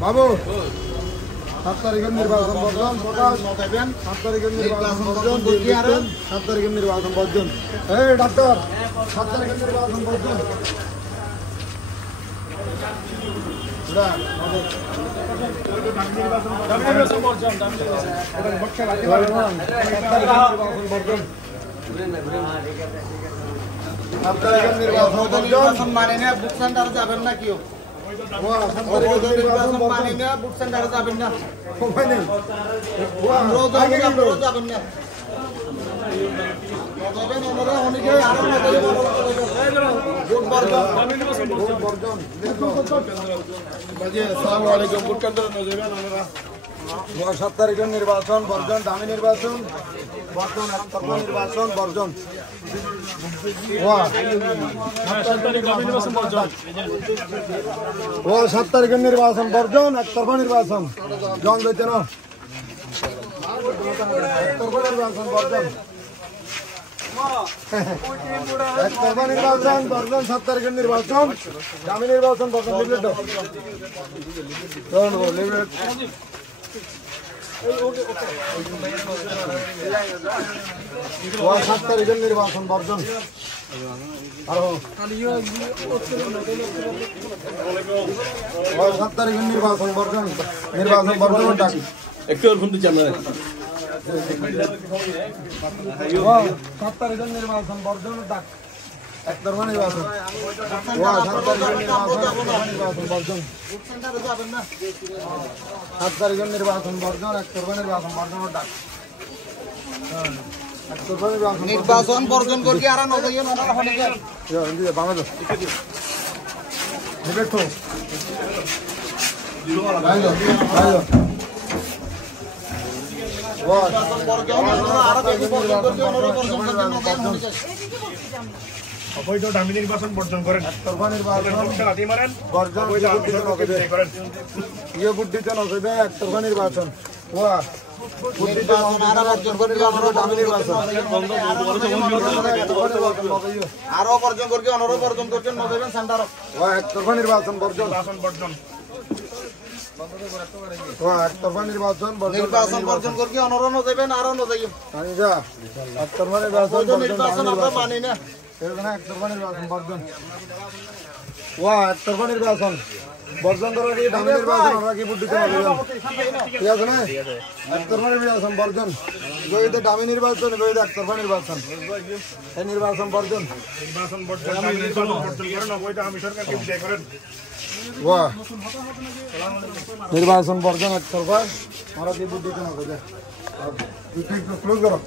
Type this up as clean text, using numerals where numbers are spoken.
বাবু 7 তারিখের নির্বাচন বর্জন প্রকাশ 7 তারিখের নির্বাচন বর্জন 7 তারিখের নির্বাচন বর্জন এই ডাক্তার 7 তারিখের নির্বাচন বর্জন নির্বাচন মানে না বুক সেন্টারে যাবেন না কেউ নির্বাচন মানে না বুক সেন্টারে যাবেন না যাবেন না সাত তারিখের নির্বাচন বর্জন দামি নির্বাচন বর্জন নির্বাচন বর্জন 7 তারিখের নির্বাচন বর্জন একতরফা নির্বাচন জন দিতে না একতরফা নির্বাচন বর্জন একতরফা নির্বাচন বর্জন 7 তারিখের নির্বাচন দামি নির্বাচন বর্জন লিমিটেড 7 তারিখের নির্বাচন বর্জন আরো 7 তারিখের নির্বাচন বর্জন ডাকি একটু ফোন দিচ্ছি আমরা 7 তারিখের নির্বাচন বর্জন ডাক একতরফা নির্বাচন 7 তারিখের নির্বাচন বর্জন 7 তারিখের নির্বাচন বর্জন একতরফা নির্বাচন বর্জন ডাক নির্বাচন বর্জন করি আর নজাইয়ে না বাংলাদেশ অবৈধ দামি নির্বাচন বর্জন করেন বুদ্ধিতে নজরে একতরফা নির্বাচন আরো বর্জন করকে অনর বর্জন করছেন নজাইবেন সেন্টার একতরফা নির্বাচন বর্জন একতরফা নির্বাচন নির্বাচন বর্জন করকে অনর নজাইবেন আরো নজাইবেন একতরফা নির্বাচন আমরা মানি না একতরফা নির্বাচন বর্জন একতরফা নির্বাচন বর্জন করার কি দামি নির্বাচন আমরা কি বুদ্ধিতে ঠিক আছে না একতরফা নির্বাচন বর্জন গইতে দামি নির্বাচন গইতে একতরফা নির্বাচন এই নির্বাচন বর্জন নির্বাচন বর্জন একতরফা আমরা কি বুদ্ধিতে না ক্লোজ করো